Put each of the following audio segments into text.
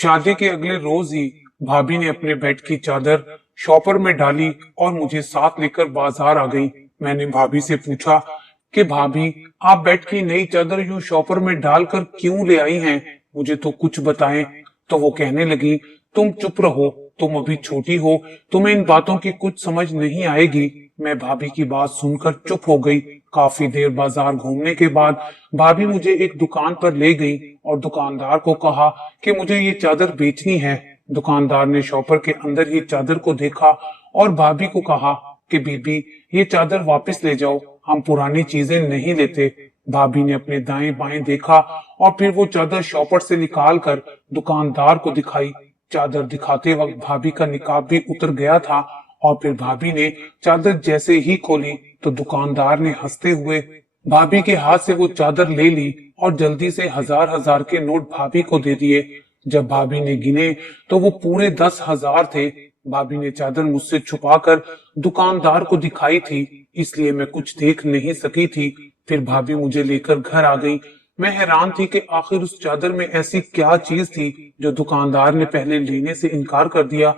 शादी के अगले रोज ही भाभी ने अपने बेड की चादर शॉपर में डाली और मुझे साथ लेकर बाजार आ गई। मैंने भाभी से पूछा कि भाभी, आप बेड की नई चादर यूं शॉपर में डालकर क्यों ले आई हैं? मुझे तो कुछ बताएं। तो वो कहने लगी, तुम चुप रहो, तुम अभी छोटी हो, तुम्हें इन बातों की कुछ समझ नहीं आएगी। मैं भाभी की बात सुनकर चुप हो गई। काफी देर बाजार घूमने के बाद भाभी मुझे एक दुकान पर ले गई और दुकानदार को कहा कि मुझे ये चादर बेचनी है। दुकानदार ने शॉपर के अंदर ही चादर को देखा और भाभी को कहा कि बीबी, ये चादर वापस ले जाओ, हम पुरानी चीजें नहीं लेते। भाभी ने अपने दाएं बाएं देखा और फिर वो चादर शॉपर से निकाल कर दुकानदार को दिखाई। चादर दिखाते वक्त भाभी का निकाब भी उतर गया था और फिर भाभी ने चादर जैसे ही खोली तो दुकानदार ने हंसते हुए भाभी के हाथ से वो चादर ले ली और जल्दी से हजार हजार के नोट भाभी को दे दिए। जब भाभी ने गिने तो वो पूरे 10,000 थे। भाभी ने चादर मुझसे छुपाकर दुकानदार को दिखाई थी, इसलिए मैं कुछ देख नहीं सकी थी। फिर भाभी मुझे लेकर घर आ गई। मैं हैरान थी कि आखिर उस चादर में ऐसी क्या चीज थी जो दुकानदार ने पहले लेने से इनकार कर दिया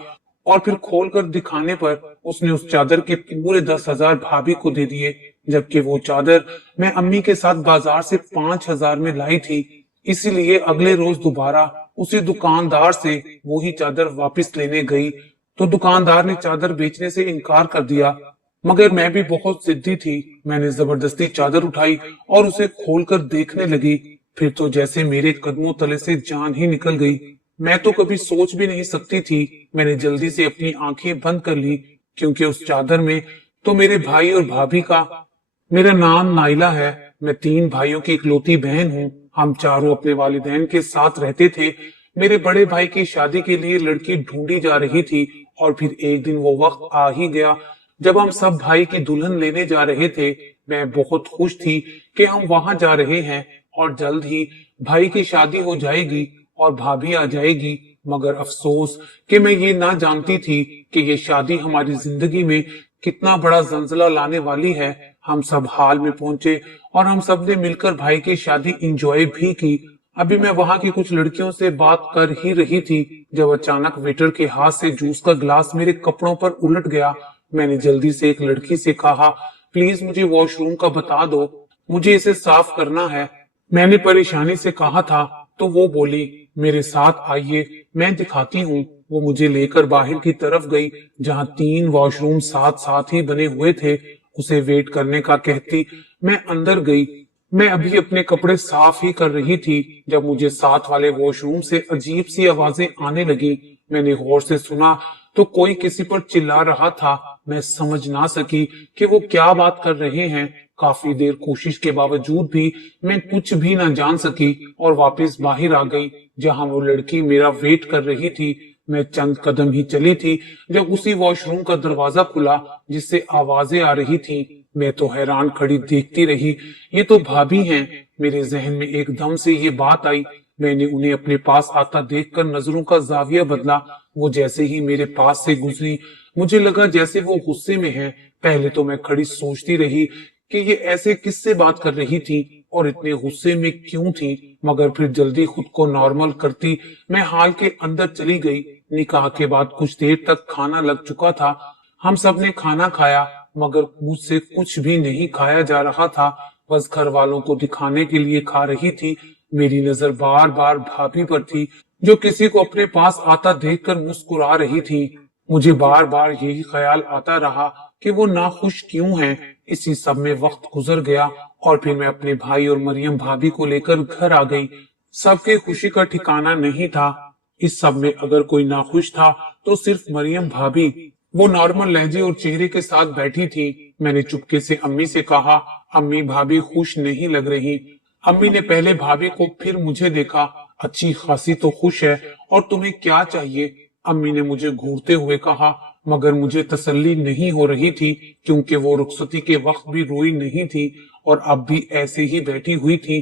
और फिर खोलकर दिखाने पर उसने उस चादर के पूरे 10,000 भाभी को दे दिए, जबकि वो चादर मैं अम्मी के साथ बाजार से 5,000 में लाई थी। इसीलिए अगले रोज दोबारा उसी दुकानदार से वही चादर वापस लेने गई तो दुकानदार ने चादर बेचने से इनकार कर दिया। मगर मैं भी बहुत जिद्दी थी। मैंने जबरदस्ती चादर उठाई और उसे खोलकर देखने लगी। फिर तो जैसे मेरे कदमों तले से जान ही निकल गई। मैं तो कभी सोच भी नहीं सकती थी। मैंने जल्दी से अपनी आंखें बंद कर ली, क्योंकि उस चादर में तो मेरे भाई और भाभी का। मेरा नाम नाइला है। मैं 3 भाइयों की इकलौती बहन हूँ। हम चारों अपने वालिदैन के साथ रहते थे। मेरे बड़े भाई की शादी के लिए लड़की ढूंढी जा रही थी और फिर एक दिन वो वक्त आ ही गया जब हम सब भाई की दुल्हन लेने जा रहे थे। मैं बहुत खुश थी कि हम वहां जा रहे हैं और जल्द ही भाई की शादी हो जाएगी और भाभी आ जाएगी। मगर अफसोस कि मैं ये ना जानती थी कि ये शादी हमारी जिंदगी में कितना बड़ा जंजला लाने वाली है। हम सब हाल में पहुंचे और हम सब ने मिलकर भाई की शादी एंजॉय भी की। अभी मैं वहां की कुछ लड़कियों से बात कर ही रही थी जब अचानक वेटर के हाथ से जूस का ग्लास मेरे कपड़ों पर उलट गया। मैंने जल्दी से एक लड़की से कहा, प्लीज मुझे वॉशरूम का बता दो, मुझे इसे साफ करना है। मैंने परेशानी से कहा था तो वो बोली, मेरे साथ आइए, मैं दिखाती हूँ। वो मुझे लेकर बाहर की तरफ गई जहाँ 3 वॉशरूम साथ साथ ही बने हुए थे। उसे वेट करने का कहती मैं अंदर गई। मैं अभी अपने कपड़े साफ ही कर रही थी जब मुझे साथ वाले वॉशरूम से अजीब सी आवाजें आने लगी। मैंने गौर से सुना तो कोई किसी पर चिल्ला रहा था। मैं समझ ना सकी कि वो क्या बात कर रहे हैं। काफी देर कोशिश के बावजूद भी मैं कुछ भी ना जान सकी और वापस बाहर आ गई जहां वो लड़की मेरा वेट कर रही थी। मैं चंद कदम ही चली थी जब उसी वॉशरूम का दरवाजा खुला जिससे आवाजें आ रही थी। मैं तो हैरान खड़ी देखती रही। ये तो भाभी हैं। मेरे जहन में एकदम से ये बात आई। मैंने उन्हें अपने पास आता देखकर नजरों का जाविया बदला। वो जैसे ही मेरे पास से गुजरी मुझे लगा जैसे वो गुस्से में है। पहले तो मैं खड़ी सोचती रही कि ये ऐसे किससे बात कर रही थी और इतने गुस्से में क्यों थी, मगर फिर जल्दी खुद को नॉर्मल करती मैं हाल के अंदर चली गई। निकाह के बाद कुछ देर तक खाना लग चुका था। हम सब ने खाना खाया मगर मुझसे कुछ भी नहीं खाया जा रहा था। बस घर वालों को दिखाने के लिए खा रही थी। मेरी नजर बार बार भाभी पर थी जो किसी को अपने पास आता देखकर मुस्कुरा रही थी। मुझे बार बार यही ख्याल आता रहा कि वो नाखुश क्यों हैं। इसी सब में वक्त गुजर गया और फिर मैं अपने भाई और मरियम भाभी को लेकर घर आ गई। सबके खुशी का ठिकाना नहीं था। इस सब में अगर कोई नाखुश था तो सिर्फ मरियम भाभी। वो नॉर्मल लहजे और चेहरे के साथ बैठी थी। मैंने चुपके से अम्मी से कहा, अम्मी भाभी खुश नहीं लग रही। अम्मी ने पहले भाभी को फिर मुझे देखा। अच्छी खासी तो खुश है, और तुम्हें क्या चाहिए? अम्मी ने मुझे घूरते हुए कहा, मगर मुझे तसल्ली नहीं हो रही थी क्योंकि वो रुखसती के वक्त भी रोई नहीं थी और अब भी ऐसे ही बैठी हुई थी।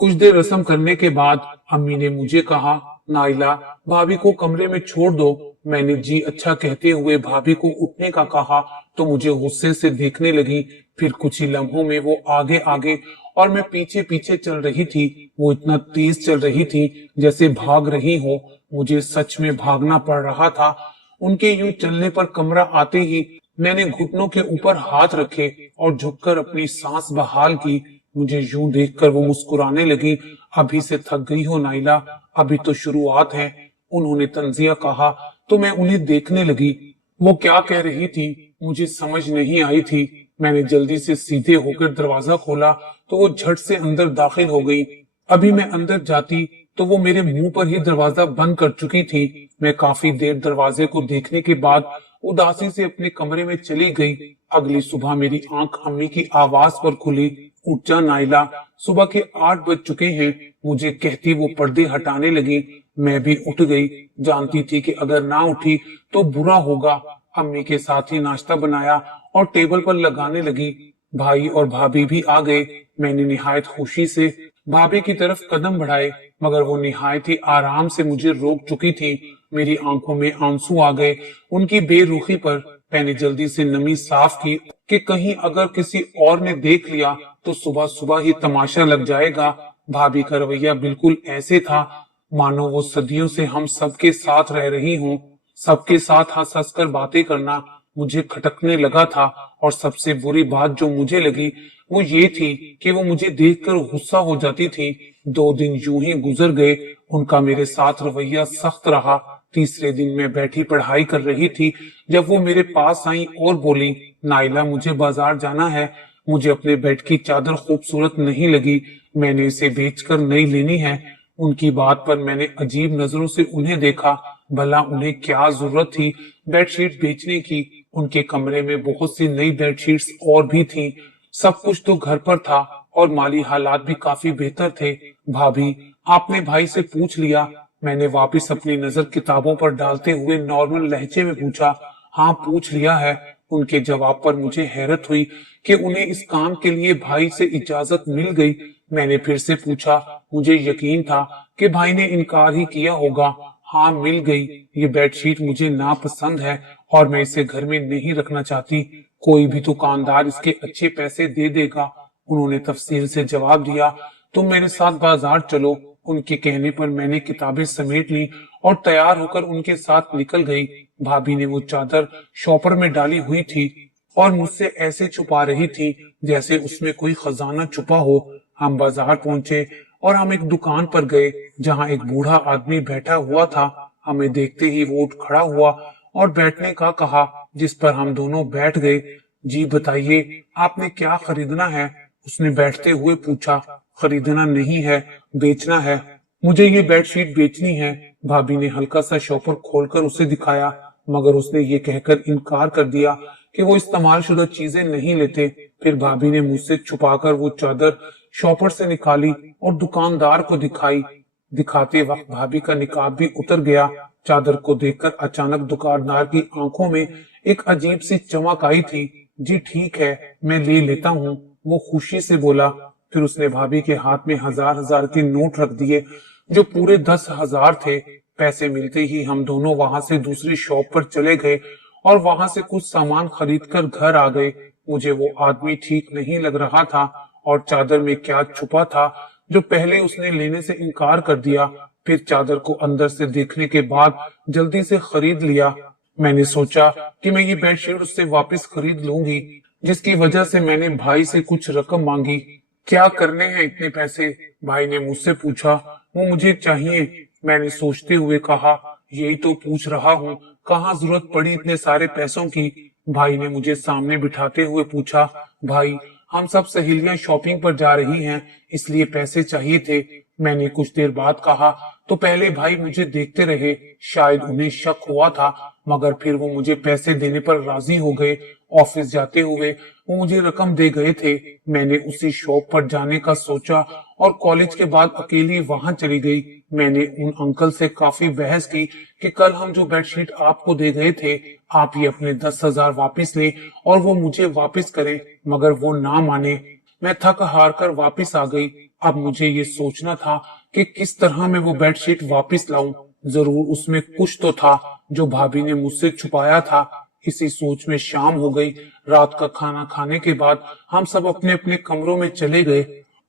कुछ देर रस्म करने के बाद अम्मी ने मुझे कहा, नाइला भाभी को कमरे में छोड़ दो। मैंने जी अच्छा कहते हुए भाभी को उठने का कहा तो मुझे गुस्से से देखने लगी। फिर कुछ ही लम्हों में वो आगे आगे और मैं पीछे पीछे चल रही थी। वो इतना तेज चल रही थी जैसे भाग रही हो। मुझे सच में भागना पड़ रहा था। उनके यूं चलने पर कमरा आते ही मैंने घुटनों के ऊपर हाथ रखे और झुककर अपनी सांस बहाल की। मुझे यूं देखकर वो मुस्कुराने लगी। अभी से थक गई हो नाइला, अभी तो शुरुआत है, उन्होंने तंजिया कहा तो मैं उन्हें देखने लगी। वो क्या कह रही थी मुझे समझ नहीं आई थी। मैंने जल्दी से सीधे होकर दरवाजा खोला तो वो झट से अंदर दाखिल हो गई। अभी मैं अंदर जाती तो वो मेरे मुंह पर ही दरवाजा बंद कर चुकी थी। मैं काफी देर दरवाजे को देखने के बाद उदासी से अपने कमरे में चली गई। अगली सुबह मेरी आंख अम्मी की आवाज पर खुली, उठ जा नाइला, सुबह के 8 बज चुके हैं। मुझे कहती वो पर्दे हटाने लगी। मैं भी उठ गई। जानती थी कि अगर ना उठी तो बुरा होगा। अम्मी के साथ ही नाश्ता बनाया और टेबल पर लगाने लगी। भाई और भाभी भी आ गए। मैंने निहायत खुशी से भाभी की तरफ कदम बढ़ाए, मगर वो निहायत ही आराम से मुझे रोक चुकी थी। मेरी आंखों में आंसू आ गए उनकी बेरुखी पर। मैंने जल्दी से नमी साफ की कि कहीं अगर किसी और ने देख लिया तो सुबह सुबह ही तमाशा लग जाएगा। भाभी का रवैया बिल्कुल ऐसे था मानो वो सदियों से हम सबके साथ रह रही हूँ। सबके साथ हंस हंस कर बातें करना मुझे खटकने लगा था। और सबसे बुरी बात जो मुझे लगी वो ये थी कि वो मुझे देखकर गुस्सा हो जाती थी। 2 दिन यूं ही गुजर गए। उनका मेरे साथ रवैया सख्त रहा। तीसरे दिन मैं बैठी पढ़ाई कर रही थी जब वो मेरे पास आई और बोली, नाइला मुझे बाजार जाना है। मुझे अपने बेड की चादर खूबसूरत नहीं लगी, मैंने इसे बेचकर नई लेनी है। उनकी बात पर मैंने अजीब नजरों से उन्हें देखा। भला उन्हें क्या जरूरत थी बेडशीट बेचने की। उनके कमरे में बहुत सी नई बेडशीट्स और भी थी। सब कुछ तो घर पर था और माली हालात भी काफी बेहतर थे। भाभी, आपने भाई से पूछ लिया? मैंने वापस अपनी नजर किताबों पर डालते हुए नॉर्मल लहजे में पूछा। हाँ, पूछ लिया है। उनके जवाब पर मुझे हैरत हुई कि उन्हें इस काम के लिए भाई से इजाजत मिल गई। मैंने फिर से पूछा। मुझे यकीन था कि भाई ने इनकार ही किया होगा। हाँ, मिल गई। ये बेडशीट मुझे नापसंद है और मैं इसे घर में नहीं रखना चाहती। कोई भी दुकानदार इसके अच्छे पैसे दे देगा, उन्होंने तफसील से जवाब दिया। तुम मेरे साथ बाजार चलो। उनके कहने पर मैंने किताबें समेट ली और तैयार होकर उनके साथ निकल गई। भाभी ने वो चादर शॉपर में डाली हुई थी और मुझसे ऐसे छुपा रही थी जैसे उसमें कोई खजाना छुपा हो। हम बाजार पहुंचे और हम एक दुकान पर गए जहां एक बूढ़ा आदमी बैठा हुआ था। हमें देखते ही वो उठ खड़ा हुआ और बैठने का कहा, जिस पर हम दोनों बैठ गए। जी बताइए, आपने क्या खरीदना है? उसने बैठते हुए पूछा। खरीदना नहीं है, बेचना है। मुझे ये बेडशीट बेचनी है। भाभी ने हल्का सा शॉपर खोलकर उसे दिखाया, मगर उसने ये कहकर इनकार कर दिया कि वो इस्तेमाल शुदा चीजें नहीं लेते। फिर भाभी ने मुझसे छुपाकर वो चादर शॉपर से निकाली और दुकानदार को दिखाई। दिखाते वक्त भाभी का निकाब भी उतर गया। चादर को देखकर अचानक दुकानदार की आंखों में एक अजीब सी चमक आई थी। जी ठीक है, मैं ले लेता हूँ, वो खुशी से बोला। फिर उसने भाभी के हाथ में 1000 के नोट रख दिए जो पूरे 10,000 थे। पैसे मिलते ही हम दोनों वहां से दूसरी शॉप पर चले गए और वहां से कुछ सामान खरीदकर घर आ गए। मुझे वो आदमी ठीक नहीं लग रहा था और चादर में क्या छुपा था जो पहले उसने लेने से इनकार कर दिया। फिर चादर को अंदर से देखने के बाद जल्दी से खरीद लिया। मैंने सोचा कि मैं ये बेडशीट उससे वापस खरीद लूंगी, जिसकी वजह से मैंने भाई से कुछ रकम मांगी। क्या करने हैं इतने पैसे? भाई ने मुझसे पूछा। वो मुझे चाहिए, मैंने सोचते हुए कहा। यही तो पूछ रहा हूँ, कहाँ जरूरत पड़ी इतने सारे पैसों की? भाई ने मुझे सामने बिठाते हुए पूछा। भाई, हम सब सहेलियां शॉपिंग पर जा रही हैं, इसलिए पैसे चाहिए थे। मैंने कुछ देर बाद कहा तो पहले भाई मुझे देखते रहे, शायद उन्हें शक हुआ था, मगर फिर वो मुझे पैसे देने पर राजी हो गए। ऑफिस जाते हुए वो मुझे रकम दे गए थे। मैंने उसी शॉप पर जाने का सोचा और कॉलेज के बाद अकेली वहां चली गई। मैंने उन अंकल से काफी बहस की कि कल हम जो बेडशीट आपको दे गए थे, आप ये अपने 10,000 वापस लें और वो मुझे वापस करें, मगर वो ना माने। मैं थक हार कर वापस आ गई। अब मुझे ये सोचना था कि किस तरह मैं वो बेडशीट वापस लाऊं। जरूर उसमें कुछ तो था जो भाभी ने मुझसे छुपाया था। इसी सोच में शाम हो गई। रात का खाना खाने के बाद हम सब अपने अपने कमरों में चले गए।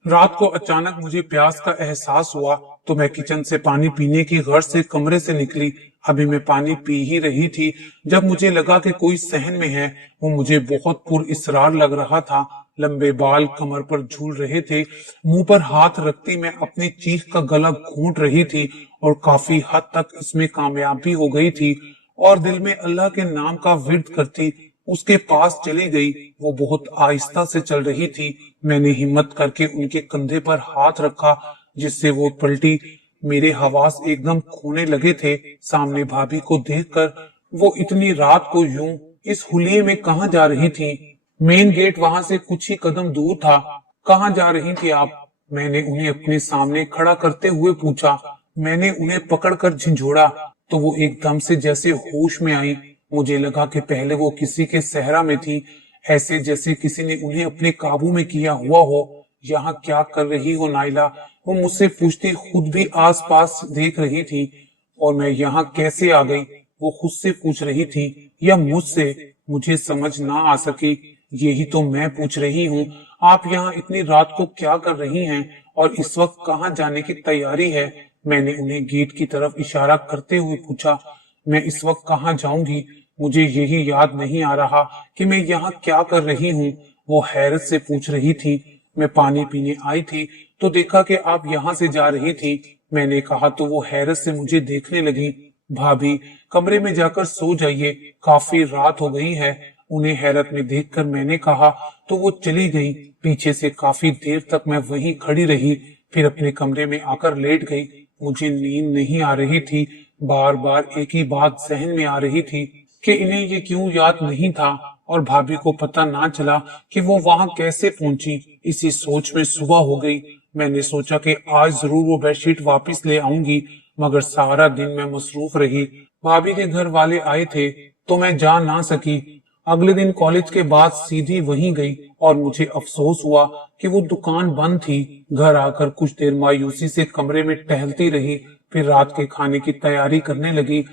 रात को अचानक मुझे प्यास का एहसास हुआ तो मैं किचन से पानी पीने की गर्ज से कमरे से निकली। अभी मैं पानी पी ही रही थी जब मुझे लगा कि कोई सहन में है। वो मुझे बहुत पुरइसरार लग रहा था। लंबे बाल कमर पर झूल रहे थे। मुंह पर हाथ रखती मैं अपनी चीख का गला घोंट रही थी और काफी हद तक इसमें कामयाब भी हो गई थी। और दिल में अल्लाह के नाम का विर्द करती उसके पास चली गई। वो बहुत आहिस्ता से चल रही थी। मैंने हिम्मत करके उनके कंधे पर हाथ रखा जिससे वो पलटी। मेरे हवास एकदम खोने लगे थे। सामने भाभी को देखकर वो इतनी रात को यूं इस हुलिये में कहाँ जा रही थी। मेन गेट वहां से कुछ ही कदम दूर था। कहाँ जा रही थी आप? मैंने उन्हें अपने सामने खड़ा करते हुए पूछा। मैंने उन्हें पकड़कर झंझोड़ा तो वो एकदम से जैसे होश में आई। मुझे लगा कि पहले वो किसी के सहरा में थी, ऐसे जैसे किसी ने उन्हें अपने काबू में किया हुआ हो। यहाँ क्या कर रही हो नाइला? वो मुझसे पूछती खुद भी आस पास देख रही थी। और मैं यहाँ कैसे आ गई वो खुद से पूछ रही थी या मुझसे? मुझे समझ ना आ सकी। यही तो मैं पूछ रही हूँ, आप यहाँ इतनी रात को क्या कर रही हैं और इस वक्त कहाँ जाने की तैयारी है? मैंने उन्हें गेट की तरफ इशारा करते हुए पूछा। मैं इस वक्त कहाँ जाऊंगी? मुझे यही याद नहीं आ रहा कि मैं यहाँ क्या कर रही हूँ। वो हैरत से पूछ रही थी। मैं पानी पीने आई थी तो देखा कि आप यहाँ से जा रही थी। मैंने कहा तो वो हैरत से मुझे देखने लगी। भाभी, कमरे में जाकर सो जाइए, काफी रात हो गई है। उन्हें हैरत में देखकर मैंने कहा तो वो चली गई। पीछे से काफी देर तक मैं वहीं खड़ी रही, फिर अपने कमरे में आकर लेट गई। मुझे नींद नहीं आ रही थी। बार बार एक ही बात जहन में आ रही थी कि इन्हें ये क्यों याद नहीं था और भाभी को पता ना चला कि वो वहां कैसे पहुंची। इसी सोच में सुबह हो गई। मैंने सोचा कि आज जरूर वो बेडशीट वापस ले आऊंगी, मगर सारा दिन मैं मसरूफ रही। भाभी के घर वाले आए थे तो मैं जा ना सकी। अगले दिन कॉलेज के बाद सीधी वहीं गई और मुझे अफसोस हुआ कि वो दुकान बंद थी। घर आकर कुछ देर मायूसी से कमरे में टहलती रही, फिर रात के खाने की तैयारी करने लगी।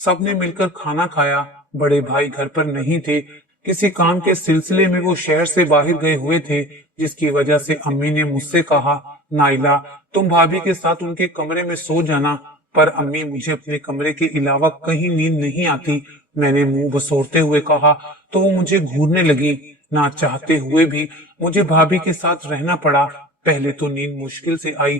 सबने मिलकर खाना खाया। बड़े भाई घर पर नहीं थे, किसी काम के सिलसिले में वो शहर से बाहर गए हुए थे, जिसकी वजह से अम्मी ने मुझसे कहा, नाइला तुम भाभी के साथ उनके कमरे में सो जाना। पर अम्मी, मुझे अपने कमरे के अलावा कहीं नींद नहीं आती। मैंने मुंह बसोरते हुए कहा तो वो मुझे घूरने लगी। ना चाहते हुए भी मुझे भाभी के साथ रहना पड़ा। पहले तो नींद मुश्किल से आई।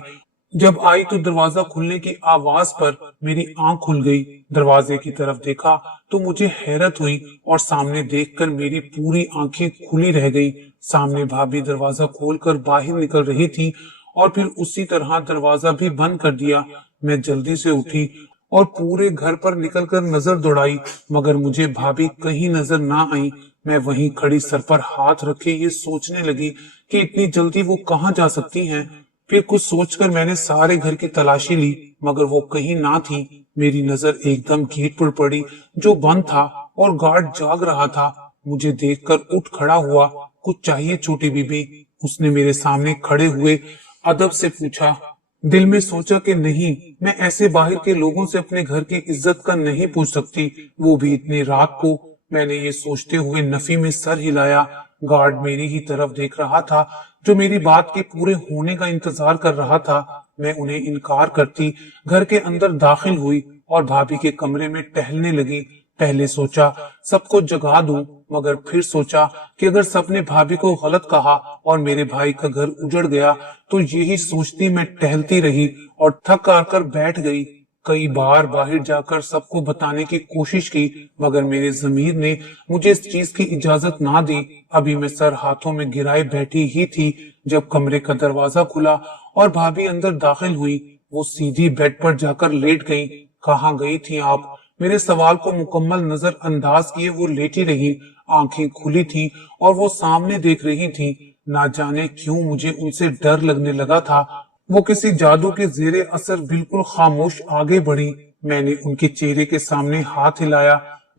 जब आई तो दरवाजा खुलने की आवाज पर मेरी आंख खुल गई। दरवाजे की तरफ देखा तो मुझे हैरत हुई और सामने देखकर मेरी पूरी आंखें खुली रह गई। सामने भाभी दरवाजा खोलकर बाहर निकल रही थी और फिर उसी तरह दरवाजा भी बंद कर दिया। मैं जल्दी से उठी और पूरे घर पर निकलकर नजर दौड़ाई, मगर मुझे भाभी कहीं नजर ना आई। मैं वहीं खड़ी सर पर हाथ रखे ये सोचने लगी कि इतनी जल्दी वो कहाँ जा सकती हैं। फिर कुछ सोचकर मैंने सारे घर की तलाशी ली, मगर वो कहीं ना थी। मेरी नजर एकदम गेट पर पड़ी जो बंद था और गार्ड जाग रहा था। मुझे देखकर उठ खड़ा हुआ। कुछ चाहिए छोटी बीबी? उसने मेरे सामने खड़े हुए अदब से पूछा। दिल में सोचा कि नहीं, मैं ऐसे बाहर के लोगों से अपने घर की इज्जत का नहीं पूछ सकती, वो भी इतनी रात को। मैंने ये सोचते हुए नफी में सर हिलाया। गार्ड मेरी ही तरफ देख रहा था, जो मेरी बात के पूरे होने का इंतजार कर रहा था। मैं उन्हें इनकार करती घर के अंदर दाखिल हुई और भाभी के कमरे में टहलने लगी। पहले सोचा सबको जगा दूं, मगर फिर सोचा कि अगर सबने भाभी को गलत कहा और मेरे भाई का घर उजड़ गया तो यही सोचती मैं टहलती रही और थक आकर बैठ गई। कई बार बाहर जाकर सबको बताने की कोशिश की, मगर मेरे ज़मीर ने मुझे इस चीज की इजाजत ना दी। अभी मैं सर हाथों में गिराए बैठी ही थी जब कमरे का दरवाजा खुला और भाभी अंदर दाखिल हुई। वो सीधी बेड पर जाकर लेट गई। कहाँ गई थी आप? मेरे सवाल को मुकम्मल नजर अंदाज किए वो लेटी रही। आंखें खुली थी और वो सामने देख रही थी। ना जाने क्यों मुझे उनसे डर लगने लगा था। वो किसी जादू के जेरे असर बिल्कुल खामोश आगे बढ़ी। मैंने उनके चेहरे के सामने हाथ हिलाया।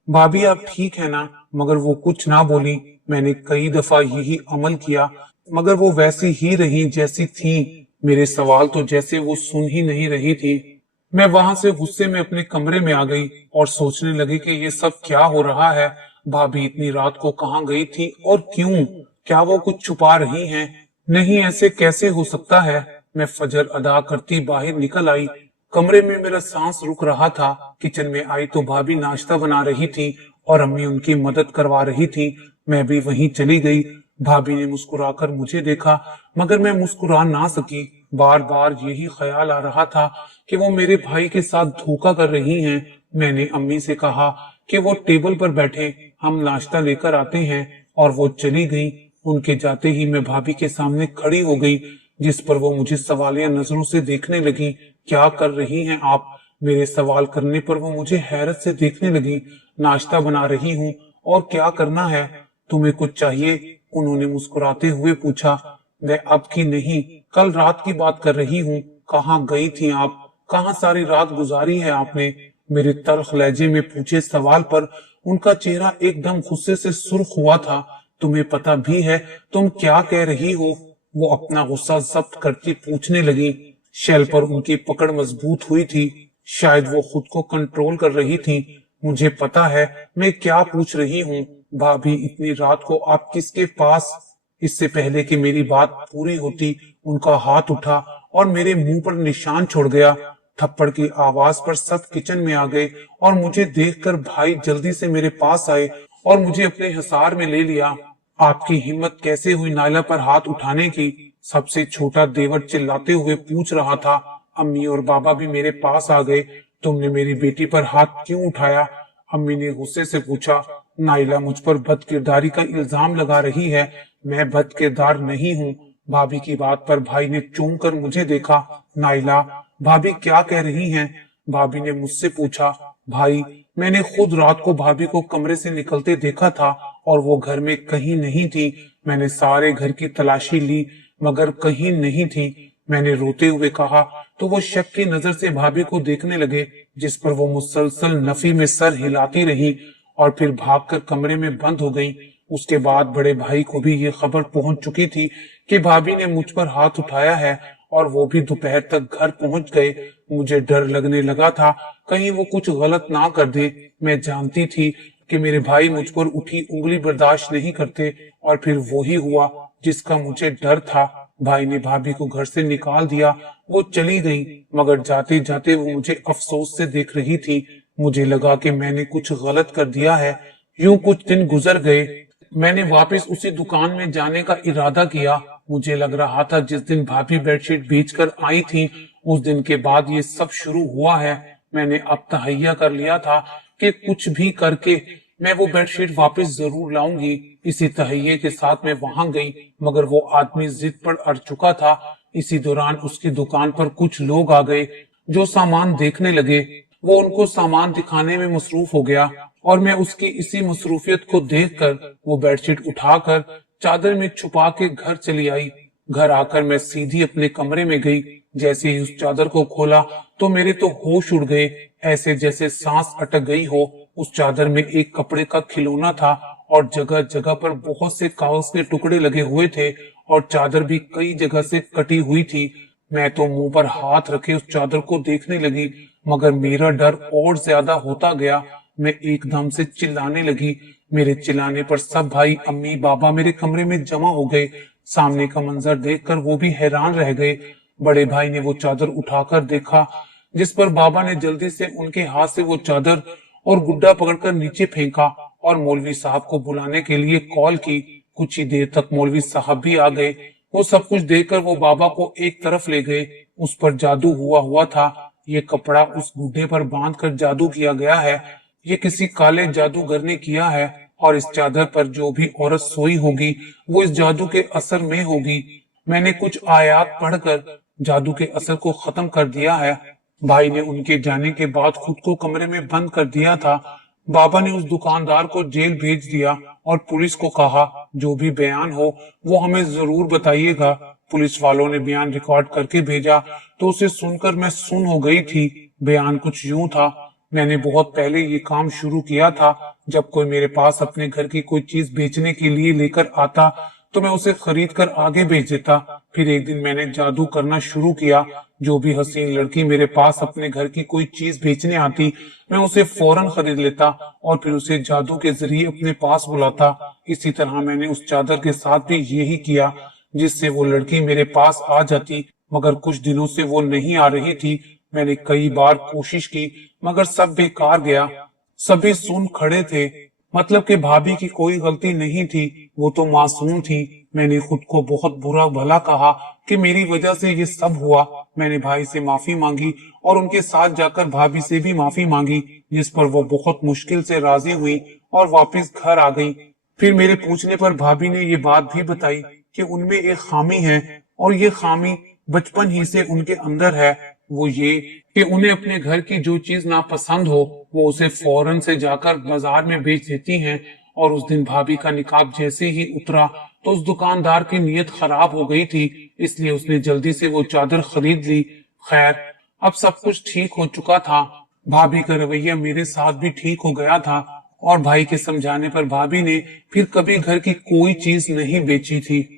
भाभी आप ठीक है ना? मगर वो कुछ ना बोली। मैंने कई दफा यही अमल किया, मगर वो वैसी ही रही जैसी थी। मेरे सवाल तो जैसे वो सुन ही नहीं रही थी। मैं वहां से गुस्से में अपने कमरे में आ गई और सोचने लगी कि ये सब क्या हो रहा है। भाभी इतनी रात को कहाँ गई थी और क्यों? क्या वो कुछ छुपा रही हैं? नहीं, ऐसे कैसे हो सकता है। मैं फजर अदा करती बाहर निकल आई। कमरे में मेरा सांस रुक रहा था। किचन में आई तो भाभी नाश्ता बना रही थी और अम्मी उनकी मदद करवा रही थी। मैं भी वहीं चली गई। भाभी ने मुस्कुराकर मुझे देखा, मगर मैं मुस्कुरा ना सकी। बार बार यही ख्याल आ रहा था कि वो मेरे भाई के साथ धोखा कर रही हैं। मैंने अम्मी से कहा कि वो टेबल पर बैठे, हम नाश्ता लेकर आते हैं, और वो चली गई। उनके जाते ही मैं भाभी के सामने खड़ी हो गई, जिस पर वो मुझे सवालिया नजरों से देखने लगी। क्या कर रही हैं आप? मेरे सवाल करने पर वो मुझे हैरत से देखने लगी। नाश्ता बना रही हूँ। और क्या करना है? तुम्हें कुछ चाहिए? उन्होंने मुस्कुराते हुए पूछा। मैं अब की नहीं, कल रात की बात कर रही हूँ। कहाँ गई थी आप? कहाँ सारी रात गुजारी है आपने? मेरे तल्ख लहजे में पूछे सवाल पर उनका चेहरा एकदम गुस्से से सुर्ख हुआ था। तुम्हें पता भी है तुम क्या कह रही हो? वो अपना गुस्सा जब्त करती पूछने लगी। शैल पर उनकी पकड़ मजबूत हुई थी। शायद वो खुद को कंट्रोल कर रही थी। मुझे पता है मैं क्या पूछ रही हूँ। भाभी, इतनी रात को आप किसके पास? इससे पहले कि मेरी बात पूरी होती, उनका हाथ उठा और मेरे मुंह पर निशान छोड़ गया। थप्पड़ की आवाज पर सब किचन में आ गए और मुझे देखकर भाई जल्दी से मेरे पास आए और मुझे अपने हिसार में ले लिया। आपकी हिम्मत कैसे हुई नायला पर हाथ उठाने की? सबसे छोटा देवर चिल्लाते हुए पूछ रहा था। अम्मी और बाबा भी मेरे पास आ गए। तुमने मेरी बेटी पर हाथ क्यों उठाया? अम्मी ने गुस्से से पूछा। नायला मुझ पर बदकिरदारी का इल्जाम लगा रही है। मैं बदकिरदार नहीं हूँ। भाभी की बात पर भाई ने चौंक कर मुझे देखा। नायला, भाभी क्या कह रही हैं? भाभी ने मुझसे पूछा। भाई, मैंने खुद रात को भाभी को कमरे से निकलते देखा था और वो घर में कहीं नहीं थी। मैंने सारे घर की तलाशी ली, मगर कहीं नहीं थी। मैंने रोते हुए कहा तो वो शक की नजर से भाभी को देखने लगे, जिस पर वो मुसलसल नफी में सर हिलाती रही और फिर भागकर कमरे में बंद हो गई। उसके बाद बड़े भाई को भी ये खबर पहुंच चुकी थी कि भाभी ने मुझ पर हाथ उठाया है, और वो भी दोपहर तक घर पहुंच गए। मुझे डर लगने लगा था कहीं वो कुछ गलत ना कर दे। मैं जानती थी कि मेरे भाई मुझ पर उठी उंगली बर्दाश्त नहीं करते, और फिर वो ही हुआ जिसका मुझे डर था। भाई ने भाभी को घर से निकाल दिया। वो चली गई, मगर जाते जाते वो मुझे अफसोस से देख रही थी। मुझे लगा कि मैंने कुछ गलत कर दिया है। यूं कुछ दिन गुजर गए। मैंने वापस उसी दुकान में जाने का इरादा किया। मुझे लग रहा था जिस दिन भाभी बेडशीट बेचकर आई थी, उस दिन के बाद ये सब शुरू हुआ है। मैंने अब तहैया कर लिया था कि कुछ भी करके मैं वो बेडशीट वापस जरूर लाऊंगी। इसी तहैये के साथ मैं वहां गई, मगर वो आदमी जिद पर अड़ चुका था। इसी दौरान उसकी दुकान पर कुछ लोग आ गए जो सामान देखने लगे। वो उनको सामान दिखाने में मसरूफ हो गया और मैं उसकी इसी मसरूफियत को देखकर वो बेडशीट उठाकर चादर में छुपा के घर चली आई। घर आकर मैं सीधी अपने कमरे में गई। जैसे ही उस चादर को खोला तो मेरे तो होश उड़ गए, ऐसे जैसे सांस अटक गई हो। उस चादर में एक कपड़े का खिलौना था और जगह जगह पर बहुत से कागज के टुकड़े लगे हुए थे, और चादर भी कई जगह से कटी हुई थी। मैं तो मुंह पर हाथ रखे उस चादर को देखने लगी, मगर मेरा डर और ज्यादा होता गया। मैं एकदम से चिल्लाने लगी। मेरे चिल्लाने पर सब भाई, अम्मी, बाबा मेरे कमरे में जमा हो गए। सामने का मंजर देखकर वो भी हैरान रह गए। बड़े भाई ने वो चादर उठाकर देखा, जिस पर बाबा ने जल्दी से उनके हाथ से वो चादर और गुड्डा पकड़कर नीचे फेंका और मौलवी साहब को बुलाने के लिए कॉल की। कुछ ही देर तक मौलवी साहब भी आ गए। वो सब कुछ देखकर वो बाबा को एक तरफ ले गए। उस पर जादू हुआ हुआ था। ये कपड़ा उस गुड्डे पर बांध कर जादू किया गया है। ये किसी काले जादूगर ने किया है, और इस चादर पर जो भी औरत सोई होगी वो इस जादू के असर में होगी। मैंने कुछ आयात पढ़कर जादू के असर को खत्म कर दिया है। भाई ने उनके जाने के बाद खुद को कमरे में बंद कर दिया था। बाबा ने उस दुकानदार को जेल भेज दिया और पुलिस को कहा जो भी बयान हो वो हमें जरूर बताइएगा। पुलिस वालों ने बयान रिकॉर्ड करके भेजा तो उसे सुनकर मैं सुन हो गई थी। बयान कुछ यूं था। मैंने बहुत पहले ये काम शुरू किया था। जब कोई मेरे पास अपने घर की कोई चीज बेचने के लिए लेकर आता तो मैं उसे खरीद कर आगे भेज देता। फिर एक दिन मैंने जादू करना शुरू किया। जो भी हसीन लड़की मेरे पास अपने घर की कोई चीज बेचने आती, मैं उसे फौरन खरीद लेता और फिर उसे जादू के जरिए अपने पास बुलाता। इसी तरह मैंने उस चादर के साथ भी यही किया। जिससे वो लड़की मेरे पास आ जाती, मगर कुछ दिनों से वो नहीं आ रही थी। मैंने कई बार कोशिश की मगर सब बेकार गया। सभी सुन खड़े थे, मतलब कि भाभी की कोई गलती नहीं थी, वो तो मासूम थी। मैंने खुद को बहुत बुरा भला कहा कि मेरी वजह से ये सब हुआ। मैंने भाई से माफी मांगी और उनके साथ जाकर भाभी से भी माफी मांगी, जिस पर वो बहुत मुश्किल से राजी हुई और वापस घर आ गई। फिर मेरे पूछने पर भाभी ने ये बात भी बताई कि उनमें एक खामी है और ये खामी बचपन ही से उनके अंदर है। वो ये कि उन्हें अपने घर की जो चीज नापसंद हो वो उसे फौरन से जाकर बाजार में बेच देती हैं। और उस दिन भाभी का निकाब जैसे ही उतरा तो उस दुकानदार की नीयत खराब हो गई थी, इसलिए उसने जल्दी से वो चादर खरीद ली। खैर, अब सब कुछ ठीक हो चुका था। भाभी का रवैया मेरे साथ भी ठीक हो गया था और भाई के समझाने पर भाभी ने फिर कभी घर की कोई चीज नहीं बेची थी।